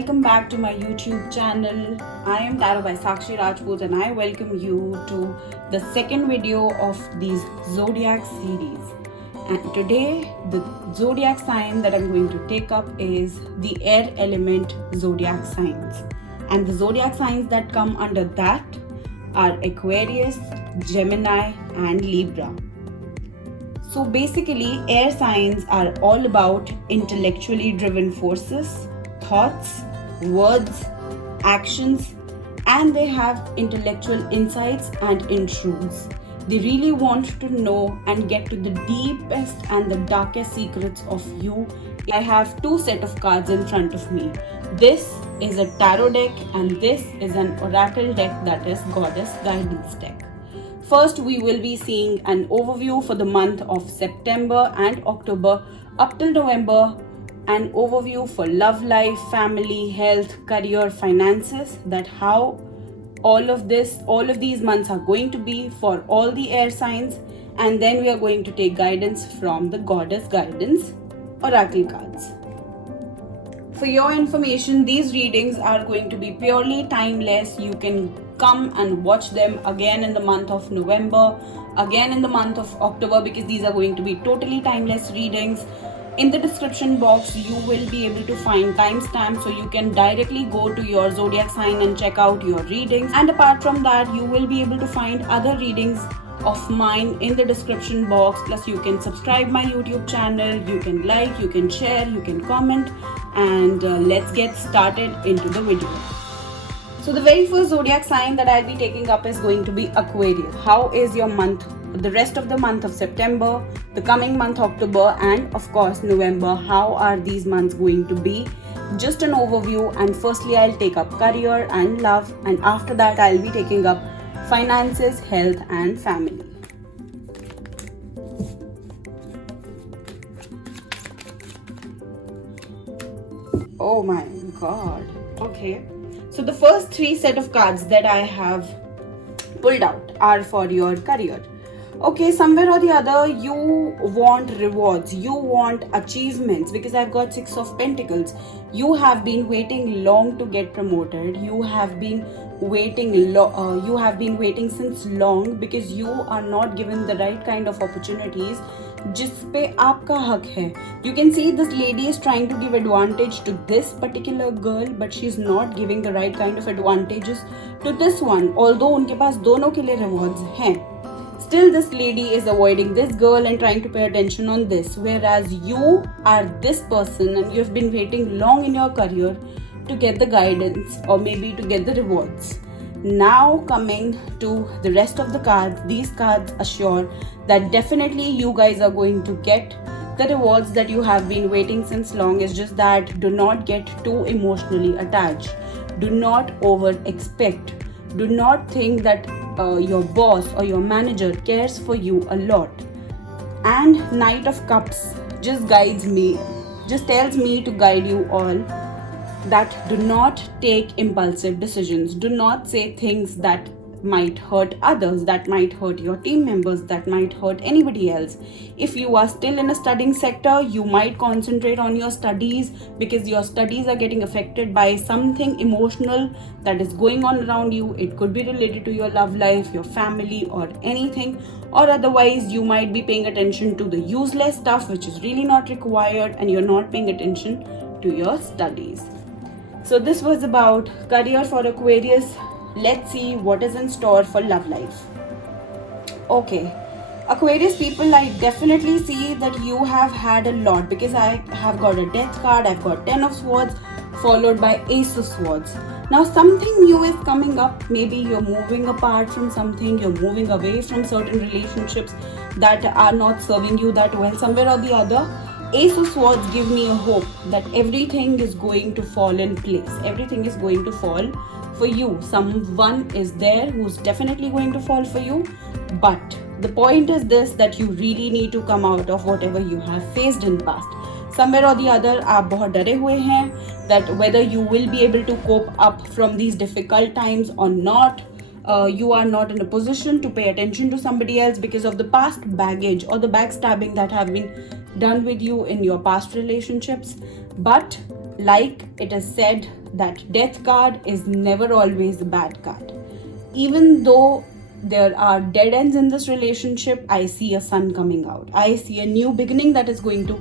welcome back to my YouTube channel. I am Tarot by Sakshi Rajput and I welcome you to the second video of these zodiac series. And today the zodiac sign that I'm going to take up is the air element zodiac signs. And the zodiac signs that come under that are Aquarius, Gemini and Libra. So basically, air signs are all about intellectually driven forces, thoughts, words, actions, and they have intellectual insights and intrudes. They really want to know and get to the deepest and the darkest secrets of you. I have two sets of cards in front of me. This is a tarot deck and this is an oracle deck, that is Goddess Guidance deck. First, we will be seeing an overview for the month of September and October up till November, an overview for love life, family, health, career, finances, that how all of these months are going to be for all the air signs, and then we are going to take guidance from the Goddess Guidance oracle cards. For your information, these readings are going to be purely timeless. You can come and watch them again in the month of November, again in the month of October, because these are going to be totally timeless readings. In the description box, you will be able to find timestamps so you can directly go to your zodiac sign and check out your readings. And apart from that, you will be able to find other readings of mine in the description box. Plus, you can subscribe my YouTube channel, you can like, you can share, you can comment, and let's get started into the video. So the very first zodiac sign that I'll be taking up is going to be Aquarius. How is your month, the rest of the month of September, the coming month October, and of course November? How are these months going to be? Just an overview, and firstly I'll take up career and love, and after that I'll be taking up finances, health and family. Oh my god. Okay. So the first three set of cards that I have pulled out are for your career. Okay, somewhere or the other you want rewards, you want achievements, because I've got Six of Pentacles. You have been waiting long to get promoted. You have been waiting since long because you are not given the right kind of opportunities जिस पे आपका हक है. You can see this lady is trying to give advantage to this particular girl, but she is not giving the right kind of advantages to this one. Although उनके पास दोनों के लिए rewards हैं, still this lady is avoiding this girl and trying to pay attention on this. Whereas you are this person and you have been waiting long in your career to get the guidance or maybe to get the rewards. Now coming to the rest of the cards, these cards assure that definitely you guys are going to get the rewards that you have been waiting since long. It's just that do not get too emotionally attached. Do not over expect. Do not think that your boss or your manager cares for you a lot. And Knight of Cups just guides me, just tells me to guide you all that do not take impulsive decisions. Do not say things that might hurt others, that might hurt your team members, that might hurt anybody else. If you are still in a studying sector, you might concentrate on your studies because your studies are getting affected by something emotional that is going on around you. It could be related to your love life, your family or anything, or otherwise you might be paying attention to the useless stuff which is really not required and you're not paying attention to your studies. So this was about career for Aquarius. Let's see what is in store for love life. Okay, Aquarius people, I definitely see that you have had a lot, because I have got a death card, I've got 10 of swords followed by ace of swords. Now something new is coming up. Maybe you're moving apart from something, you're moving away from certain relationships that are not serving you that well. Somewhere or the other, Ace of Swords give me a hope that everything is going to fall in place. Everything is going to fall for you. Someone is there who's definitely going to fall for you. But the point is this, that you really need to come out of whatever you have faced in past. Somewhere or the other, आप बहुत डरे हुए हैं that whether you will be able to cope up from these difficult times or not. You are not in a position to pay attention to somebody else because of the past baggage or the backstabbing that have been done with you in your past relationships. But like it is said, that death card is never always a bad card. Even though there are dead ends in this relationship, I see a sun coming out. I see a new beginning that is going to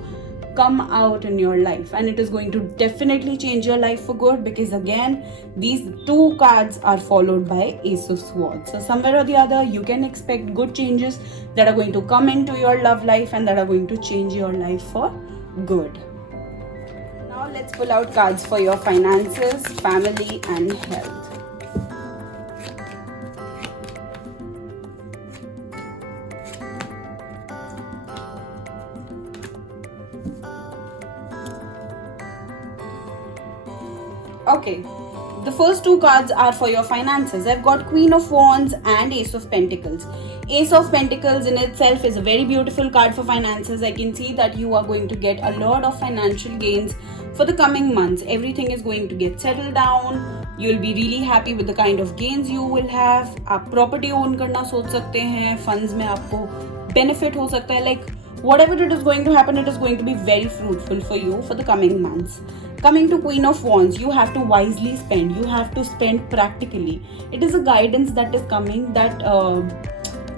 come out in your life, and it is going to definitely change your life for good, because again, these two cards are followed by Ace of Swords. So somewhere or the other, you can expect good changes that are going to come into your love life and that are going to change your life for good. Now let's pull out cards for your finances, family and health. Okay, the first two cards are for your finances. I've got Queen of Wands and Ace of Pentacles. Ace of Pentacles in itself is a very beautiful card for finances. I can see that you are going to get a lot of financial gains for the coming months. Everything is going to get settled down. You'll be really happy with the kind of gains you will have. आप property own करना सोच सकते हैं. Funds में आपको benefit हो सकता है. Like whatever it is going to happen, it is going to be very fruitful for you for the coming months. Coming to Queen of Wands, you have to wisely spend. You have to spend practically. It is a guidance that is coming that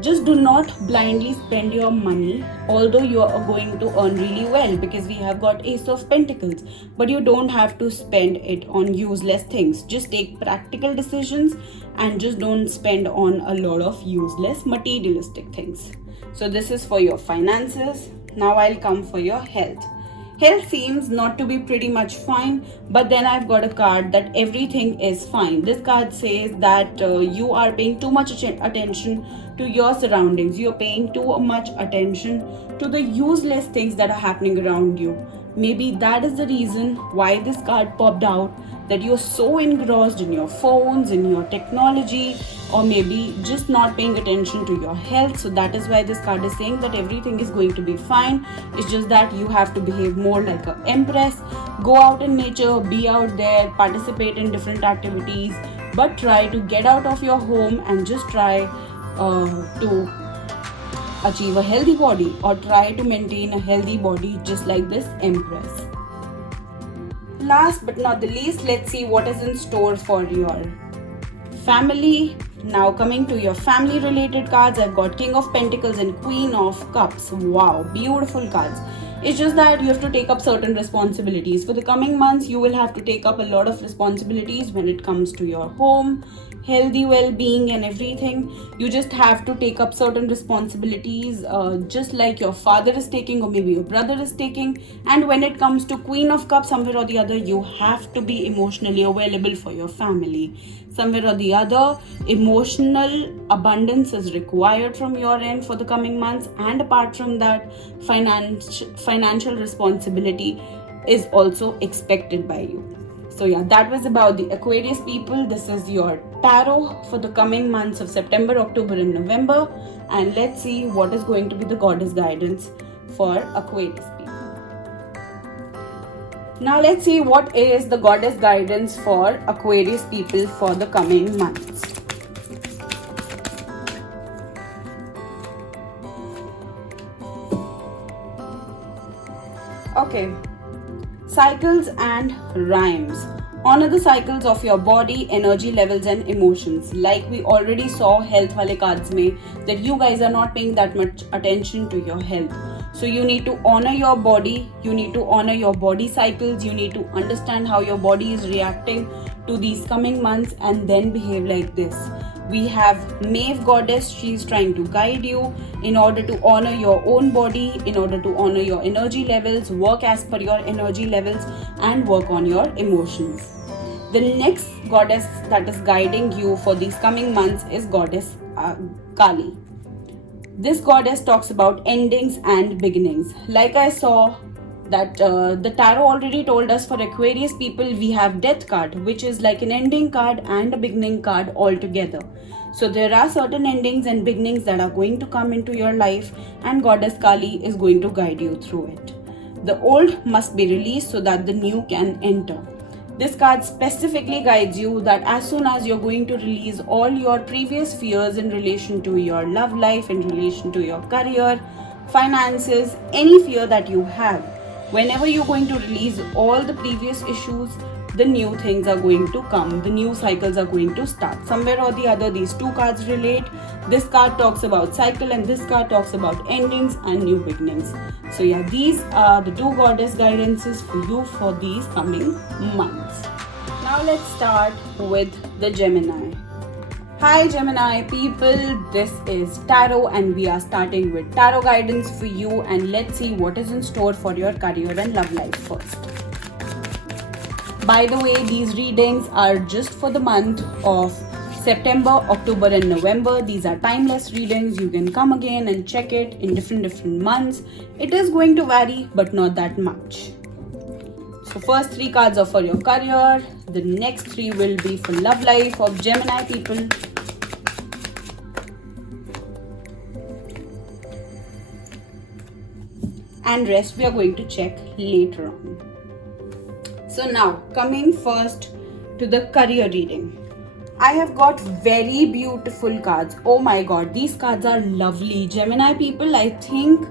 just do not blindly spend your money, although you are going to earn really well, because we have got Ace of Pentacles. But you don't have to spend it on useless things. Just take practical decisions and just don't spend on a lot of useless materialistic things. So this is for your finances. Now I'll come for your health. Health seems not to be pretty much fine, but then I've got a card that everything is fine. This card says that you are paying too much attention to your surroundings. You're paying too much attention to the useless things that are happening around you. Maybe that is the reason why this card popped out, that you're so engrossed in your phones, in your technology, or maybe just not paying attention to your health. So that is why this card is saying that everything is going to be fine. It's just that you have to behave more like an empress. Go out in nature, be out there, participate in different activities, but try to get out of your home and just try to achieve a healthy body, or try to maintain a healthy body just like this empress. Last but not the least, let's see what is in store for your family. Now coming to your family related cards, I've got King of Pentacles and Queen of Cups. Wow, beautiful cards. It's just that you have to take up certain responsibilities. For the coming months, you will have to take up a lot of responsibilities when it comes to your home, healthy well-being and everything. You just have to take up certain responsibilities just like your father is taking, or maybe your brother is taking. And when it comes to Queen of Cups, somewhere or the other, you have to be emotionally available for your family. Somewhere or the other, emotional abundance is required from your end for the coming months, and apart from that, financial responsibility is also expected by you. So yeah, that was about the Aquarius people. This is your tarot for the coming months of September, October and November, and let's see what is going to be the goddess guidance for Aquarius people. Now let's see what is the goddess guidance for Aquarius people for the coming months. Okay, cycles and rhymes. Honor the cycles of your body, energy levels and emotions. Like we already saw health wale cards mein, that you guys are not paying that much attention to your health. So you need to honor your body, you need to honor your body cycles, you need to understand how your body is reacting to these coming months and then behave like this. We have Maeve goddess, she is trying to guide you in order to honor your own body, in order to honor your energy levels, work as per your energy levels and work on your emotions. The next goddess that is guiding you for these coming months is goddess Kali. This goddess talks about endings and beginnings. Like I saw that the tarot already told us, for Aquarius people we have death card, which is like an ending card and a beginning card all together. So there are certain endings and beginnings that are going to come into your life, and goddess Kali is going to guide you through it. The old must be released so that the new can enter. This card specifically guides you that as soon as you're going to release all your previous fears in relation to your love life, in relation to your career, finances, any fear that you have, whenever you're going to release all the previous issues, the new things are going to come, the new cycles are going to start. Somewhere or the other, these two cards relate. This card talks about cycle and this card talks about endings and new beginnings. So yeah, these are the two goddess guidances for you for these coming months. Now let's start with the Gemini. Hi Gemini people, this is Tarot and we are starting with Tarot guidance for you, and let's see what is in store for your career and love life first. By the way, these readings are just for the month of September, October and November. These are timeless readings. You can come again and check it in different months. It is going to vary but not that much. So first 3 cards are for your career. The next 3 will be for love life of Gemini people. And rest we are going to check later on. So now coming first to the career reading. I have got very beautiful cards. Oh my god, these cards are lovely. Gemini people, I think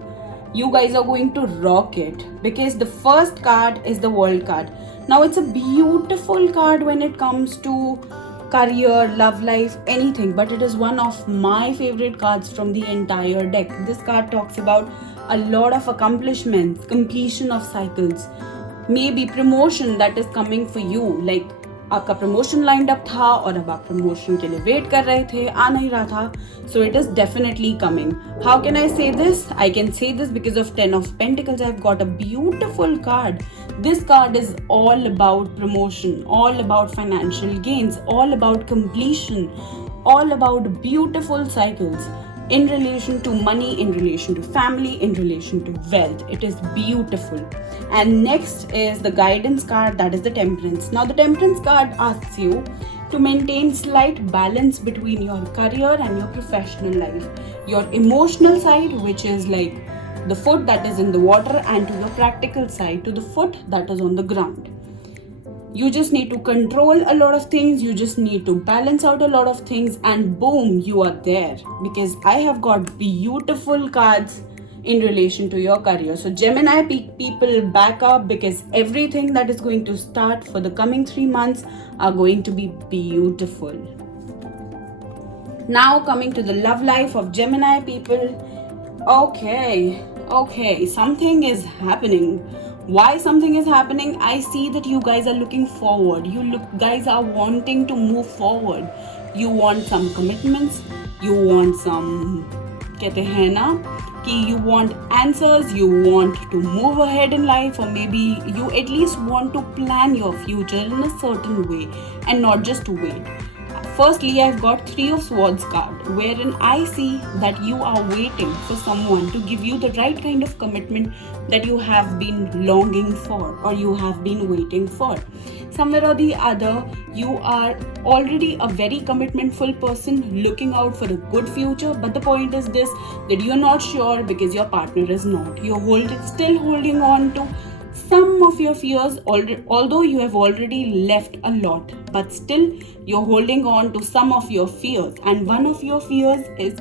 you guys are going to rock it, because the first card is the World card. Now it's a beautiful card when it comes to career, love life, anything, but it is one of my favorite cards from the entire deck. This card talks about a lot of accomplishments, completion of cycles, maybe promotion that is coming for you. Like आपका promotion lined up था और अब आप promotion के लिए wait कर रहे थे, आ नहीं रहा था. So it is definitely coming. How can I say this? I can say this because of 10 of Pentacles. I've got a beautiful card. This card is all about promotion, all about financial gains, all about completion, all about beautiful cycles in relation to money, in relation to family, in relation to wealth. It is beautiful. And next is the guidance card, that is the Temperance. Now the Temperance card asks you to maintain slight balance between your career and your professional life. Your emotional side, which is like the foot that is in the water, and to your practical side, to the foot that is on the ground. You just need to control a lot of things, you just need to balance out a lot of things, and boom, you are there. Because I have got beautiful cards in relation to your career. So Gemini people, back up, because everything that is going to start for the coming 3 months are going to be beautiful. Now coming to the love life of Gemini people. Okay, something is happening. Why something is happening? I see that you guys are looking forward. Guys are wanting to move forward. You want some commitments. You want some, कहते हैं ना कि you want answers. You want to move ahead in life, or maybe you at least want to plan your future in a certain way and not just wait. Firstly, I've got 3 of Swords card, wherein I see that you are waiting for someone to give you the right kind of commitment that you have been longing for or you have been waiting for. Somewhere or the other, you are already a very commitmentful person looking out for a good future, but the point is this, that you're not sure because your partner is not. You're still holding on to some of your fears, although you have already left a lot, but still you're holding on to some of your fears. And one of your fears is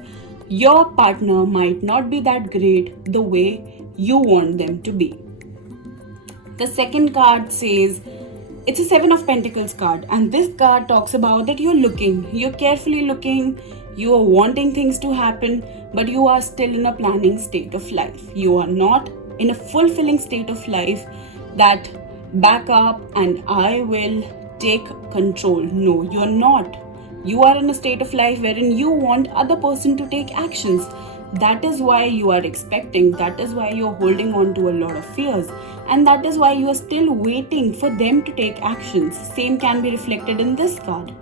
your partner might not be that great the way you want them to be. The second card says, it's a 7 of Pentacles card, and this card talks about that you're carefully looking, you are wanting things to happen, but you are still in a planning state of life. You are not in a fulfilling state of life that back up and I will take control. No, you're not. You are in a state of life wherein you want other person to take actions. That is why you are expecting, that is why you're holding on to a lot of fears, and that is why you are still waiting for them to take actions. Same can be reflected in this card.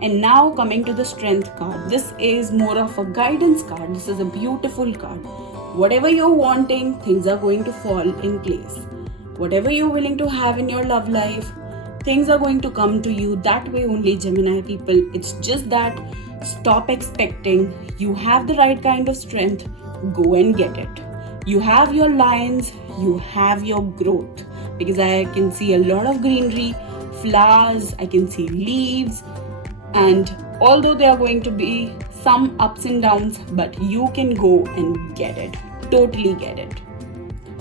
And now coming to the Strength card. This is more of a guidance card. This is a beautiful card. Whatever you're wanting, things are going to fall in place. Whatever you're willing to have in your love life, things are going to come to you that way only, Gemini people. It's just that stop expecting. You have the right kind of strength. Go and get it. You have your lions. You have your growth. Because I can see a lot of greenery, flowers, I can see leaves. And although there are going to be some ups and downs, but you can go and get it. Totally get it.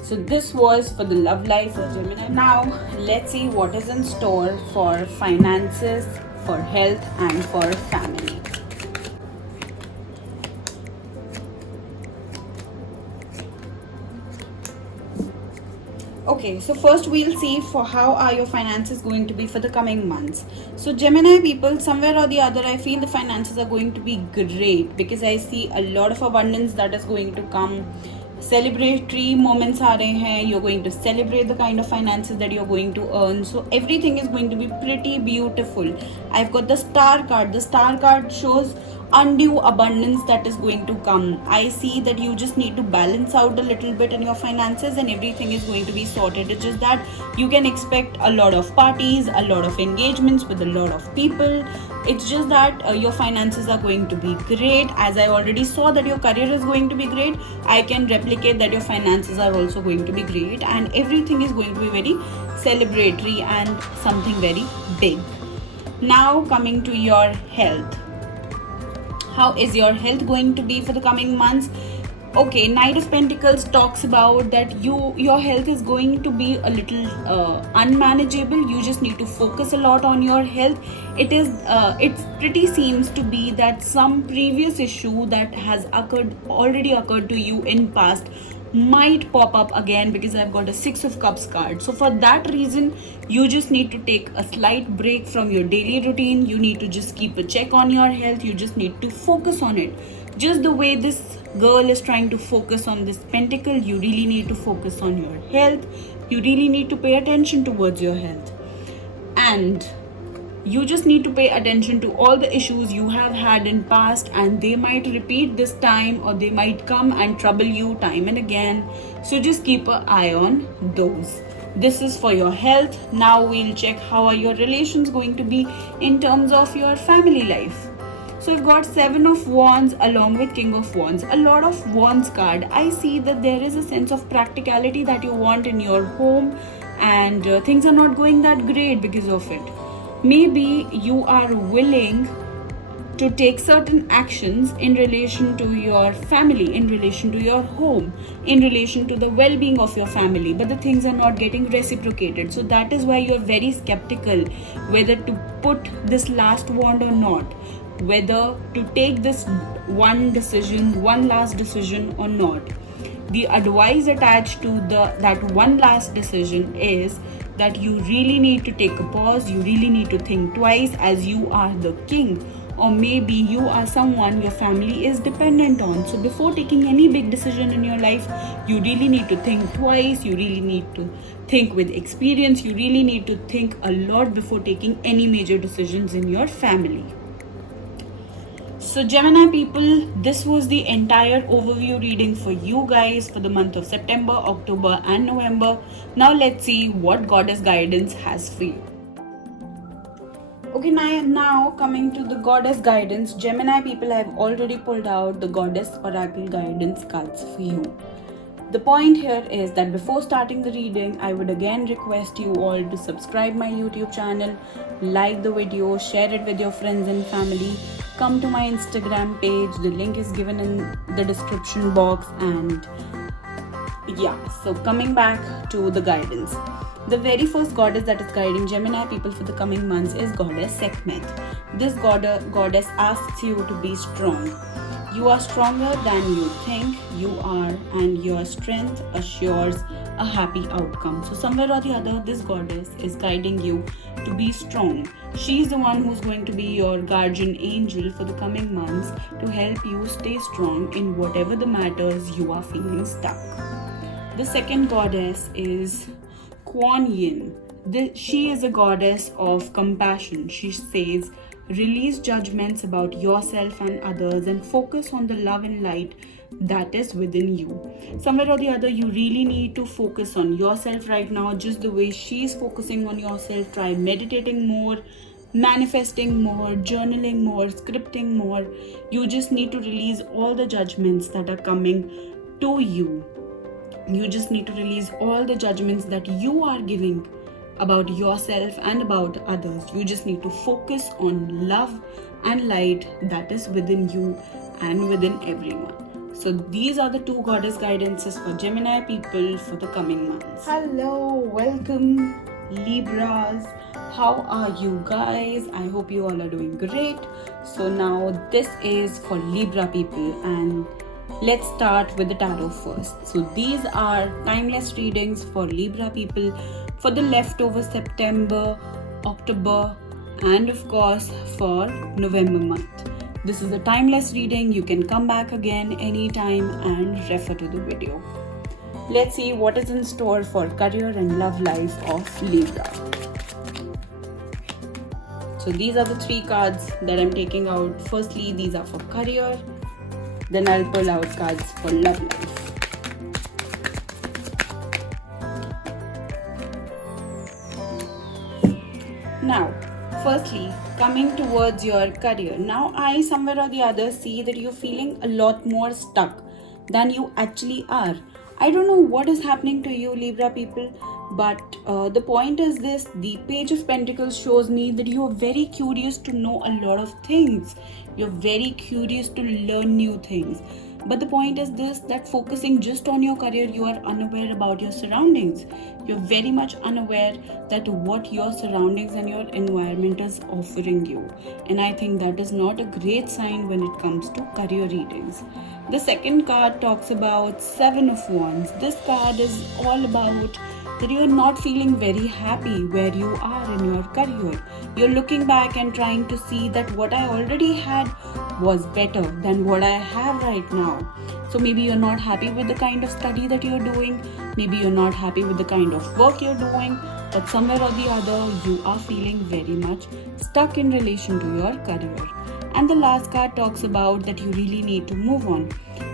So this was for the love life for Gemini. Now let's see what is in store for finances, for health and for family. Okay, so first we'll see for how are your finances going to be for the coming months. So Gemini people, somewhere or the other, I feel the finances are going to be great because I see a lot of abundance that is going to come. Celebratory moments are rahe, you're going to celebrate the kind of finances that you're going to earn. So everything is going to be pretty beautiful. I've got the star card. The star card shows undue abundance that is going to come. I see that you just need to balance out a little bit in your finances and everything is going to be sorted. It's just that you can expect a lot of parties, a lot of engagements with a lot of people. It's just that your finances are going to be great. As I already saw that your career is going to be great, I can replicate that your finances are also going to be great and everything is going to be very celebratory and something very big. Now coming to your health. How is your health going to be for the coming months? Okay, Knight of Pentacles talks about that your health is going to be a little unmanageable. You just need to focus a lot on your health. It pretty seems to be that some previous issue that has already occurred to you in past might pop up again because I've got a Six of Cups card. So for that reason, you just need to take a slight break from your daily routine. You need to just keep a check on your health. You just need to focus on it. Just the way this girl is trying to focus on this pentacle, you really need to focus on your health. You really need to pay attention towards your health. And you just need to pay attention to all the issues you have had in past and they might repeat this time or they might come and trouble you time and again. So just keep an eye on those. This is for your health. Now we'll check how are your relations going to be in terms of your family life. So we've got Seven of Wands along with King of Wands. A lot of Wands card. I see that there is a sense of practicality that you want in your home and things are not going that great because of it. Maybe you are willing to take certain actions in relation to your family, in relation to your home, in relation to the well-being of your family, but the things are not getting reciprocated. So that is why you're very skeptical whether to put this last wand or not, whether to take this one last decision or not. The advice attached to that one last decision is that you really need to take a pause. You really need to think twice as you are the king, or maybe you are someone your family is dependent on. So before taking any big decision in your life, you really need to think twice. You really need to think with experience. You really need to think a lot before taking any major decisions in your family. So Gemini people, this was the entire overview reading for you guys for the month of September, October and November. Now let's see what goddess guidance has for you. Okay, now coming to the goddess guidance, Gemini people, I have already pulled out the goddess oracle guidance cards for you. The point here is that before starting the reading, I would again request you all to subscribe my YouTube channel, like the video, share it with your friends and family. Come to my Instagram page, the link is given in the description box. And yeah, so coming back to the guidance. The very first goddess that is guiding Gemini people for the coming months is goddess Sekhmet. This goddess asks you to be strong. You are stronger than you think you are, and your strength assures a happy outcome. So somewhere or the other, this goddess is guiding you to be strong. She's the one who's going to be your guardian angel for the coming months to help you stay strong in whatever the matters you are feeling stuck. The second goddess is Kuan Yin. She is a goddess of compassion. She says, release judgments about yourself and others and focus on the love and light that is within you. Somewhere or the other, you really need to focus on yourself right now, just the way she's focusing on yourself. Try meditating more, manifesting more, journaling more, scripting more. You just need to release all the judgments that are coming to you. You just need to release all the judgments that you are giving about yourself and about others. You just need to focus on love and light that is within you and within everyone. So these are the 2 goddess guidances for Gemini people for the coming months. Hello, welcome Libras. How are you guys? I hope you all are doing great. So now this is for Libra people, and let's start with the tarot first. So these are timeless readings for Libra people for the leftover September, October, and of course for November month. This is a timeless reading. You can come back again anytime and refer to the video. Let's see what is in store for career and love life of Libra. So these are the 3 cards that I'm taking out. Firstly, these are for career. Then I'll pull out cards for love life. Now, firstly, coming towards your career. Now, I somewhere or the other see that you're feeling a lot more stuck than you actually are. I don't know what is happening to you, Libra people, but the point is this: the Page of Pentacles shows me that you are very curious to know a lot of things. You're very curious to learn new things. But the point is this, that focusing just on your career, you are unaware about your surroundings. You're very much unaware that what your surroundings and your environment is offering you. And I think that is not a great sign when it comes to career readings. The second card talks about 7 of Wands. This card is all about that you are not feeling very happy where you are in your career. You're looking back and trying to see that what I already had was better than what I have right now. So maybe you're not happy with the kind of study that you're doing. Maybe you're not happy with the kind of work you're doing. But somewhere or the other, you are feeling very much stuck in relation to your career. And the last card talks about that you really need to move on.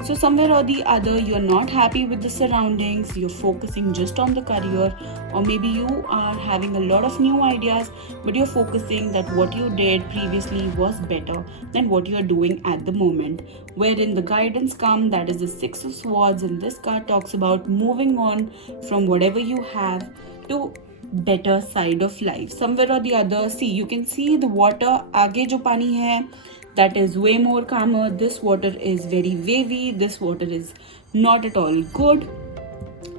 So somewhere or the other, you're not happy with the surroundings, you're focusing just on the career, or maybe you are having a lot of new ideas, but you're focusing that what you did previously was better than what you're doing at the moment. Wherein the guidance comes, that is the 6 of Swords, and this card talks about moving on from whatever you have to better side of life. Somewhere or the other, see, you can see the water, aage jo pani hai, that is way more calmer. This water is very wavy. This water is not at all good.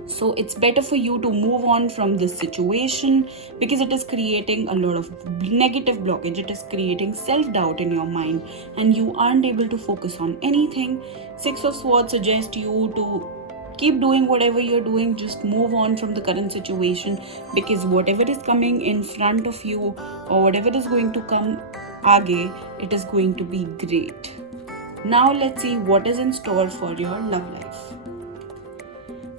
So it's better for you to move on from this situation because it is creating a lot of negative blockage. It is creating self-doubt in your mind and you aren't able to focus on anything. 6 of Swords suggests you to keep doing whatever you're doing. Just move on from the current situation because whatever is coming in front of you or whatever is going to come aage, it is going to be great. Now let's see what is in store for your love life.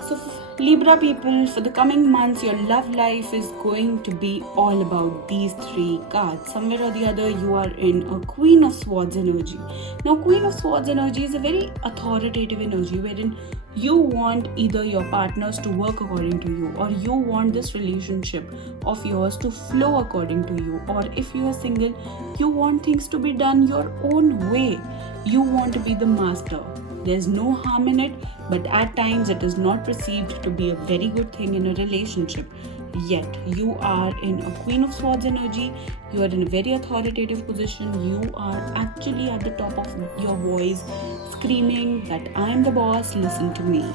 So Libra people, for the coming months, your love life is going to be all about these 3 cards. Somewhere or the other, you are in a Queen of Swords energy. Now, Queen of Swords energy is a very authoritative energy wherein you want either your partners to work according to you, or you want this relationship of yours to flow according to you, or if you are single, you want things to be done your own way. You want to be the master. There's no harm in it, but at times it is not perceived to be a very good thing in a relationship. Yet you are in a Queen of Swords energy, you are in a very authoritative position, you are actually at the top of your voice screaming that I am the boss, listen to me.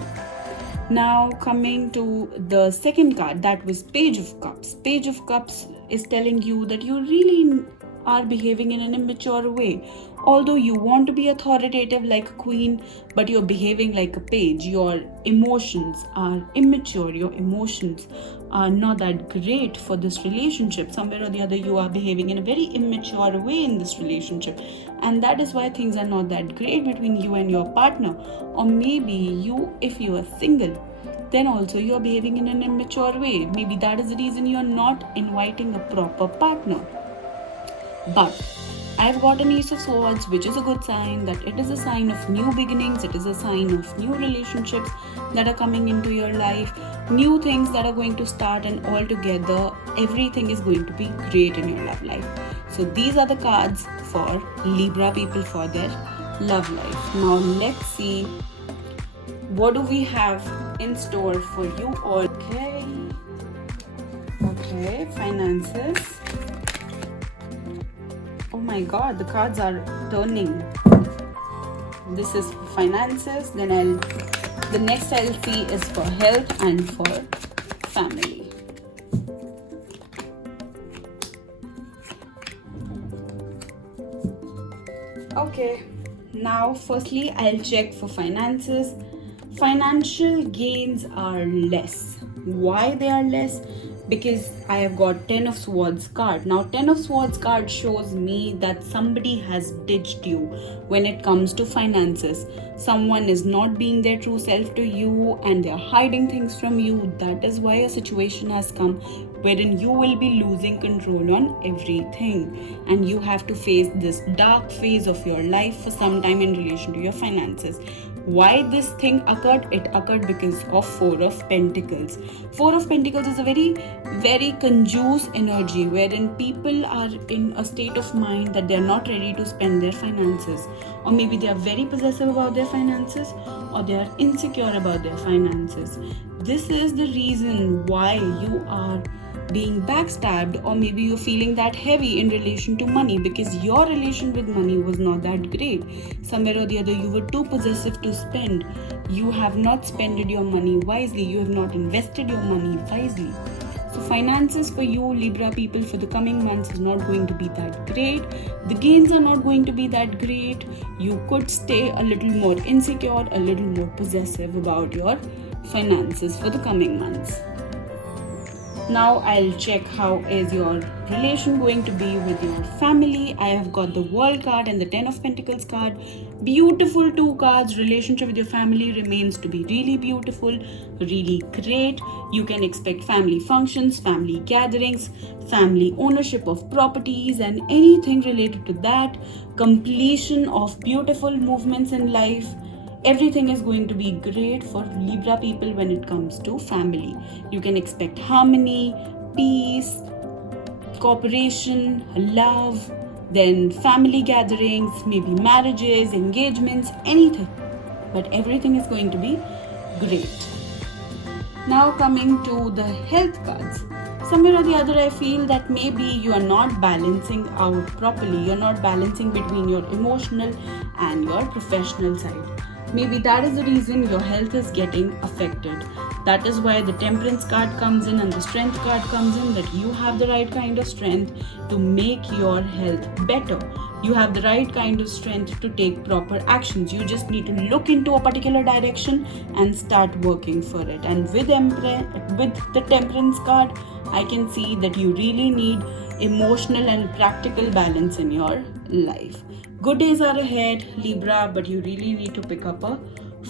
Now coming to the second card, that was Page of Cups. Page of Cups is telling you that you really are behaving in an immature way. Although you want to be authoritative like a queen, but you're behaving like a page. Your emotions are immature. Your emotions are not that great for this relationship. Somewhere or the other, you are behaving in a very immature way in this relationship. And that is why things are not that great between you and your partner. Or maybe you, if you are single, then also you are behaving in an immature way. Maybe that is the reason you are not inviting a proper partner. But I've got an Ace of Swords, which is a good sign that it is a sign of new beginnings. It is a sign of new relationships that are coming into your life, new things that are going to start, and altogether everything is going to be great in your love life. So these are the cards for Libra people for their love life. Now let's see what do we have in store for you all. Okay, finances. Oh my god, the cards are turning. this is for finances. Then the next I'll see is for health and for family. Okay, now firstly I'll check for finances. Financial gains are less. Why they are less? Because I have got 10 of Swords card. Now 10 of Swords card shows me that somebody has ditched you when it comes to finances. Someone is not being their true self to you and they're hiding things from you. That is why a situation has come wherein you will be losing control on everything and you have to face this dark phase of your life for some time in relation to your finances. Why this thing occurred? It occurred because of Four of Pentacles. Four of Pentacles is a very conjuice energy wherein people are in a state of mind that they are not ready to spend their finances, or maybe they are very possessive about their finances, or they are insecure about their finances. This is the reason why you are being backstabbed, or maybe you're feeling that heavy in relation to money because your relation with money was not that great. Somewhere or the other you were too possessive to spend. You have not spent your money wisely. You have not invested your money wisely. So finances for you Libra people for the coming months is not going to be that great. The gains are not going to be that great. You could stay a little more insecure, a little more possessive about your finances for the coming months. Now I'll check how is your relation going to be with your family. I have got the World card and the 10 of Pentacles card. Beautiful two cards. Relationship with your family remains to be really beautiful, really great. You can expect family functions, family gatherings, family ownership of properties and anything related to that. Completion of beautiful movements in life. Everything is going to be great for Libra people when it comes to family. You can expect harmony, peace, cooperation, love, then family gatherings, maybe marriages, engagements, anything. But everything is going to be great. Now coming to the health cards. Somewhere or the other I feel that maybe you are not balancing out properly. You're not balancing between your emotional and your professional side. Maybe that is the reason your health is getting affected. That is why the Temperance card comes in and the Strength card comes in, that you have the right kind of strength to make your health better. You have the right kind of strength to take proper actions. You just need to look into a particular direction and start working for it. And with the Temperance card, I can see that you really need emotional and practical balance in your life. Good days are ahead, Libra, but you really need to pick up a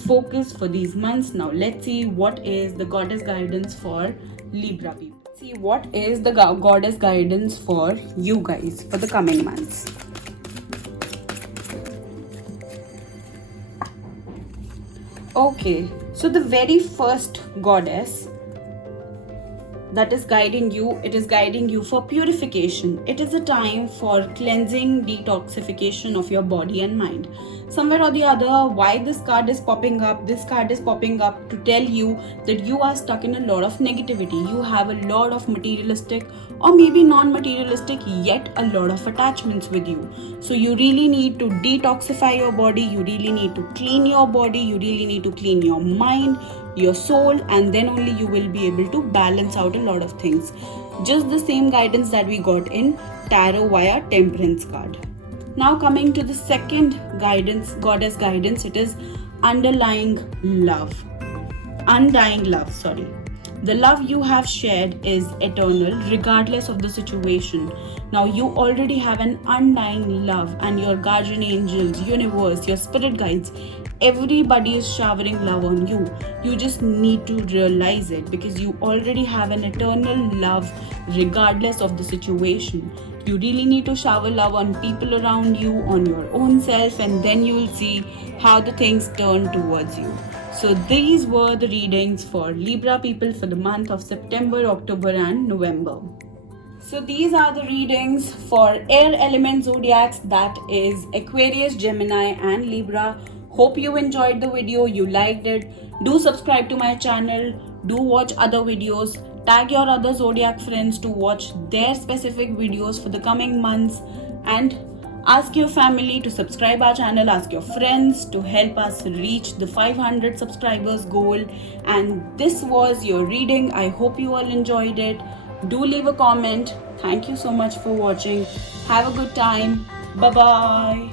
focus for these months. Now let's see what is the goddess guidance for Libra people. See what is the goddess guidance for you guys for the coming months. Okay, so the very first goddess that is guiding you, it is guiding you for purification. It is a time for cleansing, detoxification of your body and mind. Somewhere or the other, why this card is popping up? This card is popping up to tell you that you are stuck in a lot of negativity. You have a lot of materialistic or maybe non-materialistic yet a lot of attachments with you. So you really need to detoxify your body. You really need to clean your body. You really need to clean your mind, your soul, and then only you will be able to balance out a lot of things. Just the same guidance that we got in tarot via Temperance card. Now coming to the second guidance, goddess guidance, it is undying love. The love you have shared is eternal regardless of the situation. Now you already have an undying love, and your guardian angels, universe, your spirit guides, everybody is showering love on you. You just need to realize it because you already have an eternal love regardless of the situation. You really need to shower love on people around you, on your own self, and then you will see how the things turn towards you. So these were the readings for Libra people for the month of September, October and November. So these are the readings for air element zodiacs, that is Aquarius, Gemini and Libra. Hope you enjoyed the video, you liked it. Do subscribe to my channel, do watch other videos, tag your other zodiac friends to watch their specific videos for the coming months, and Ask your family to subscribe our channel, ask your friends to help us reach the 500 subscribers goal. And this was your reading. I hope you all enjoyed it. Do leave a comment. Thank you so much for watching. Have a good time. Bye bye.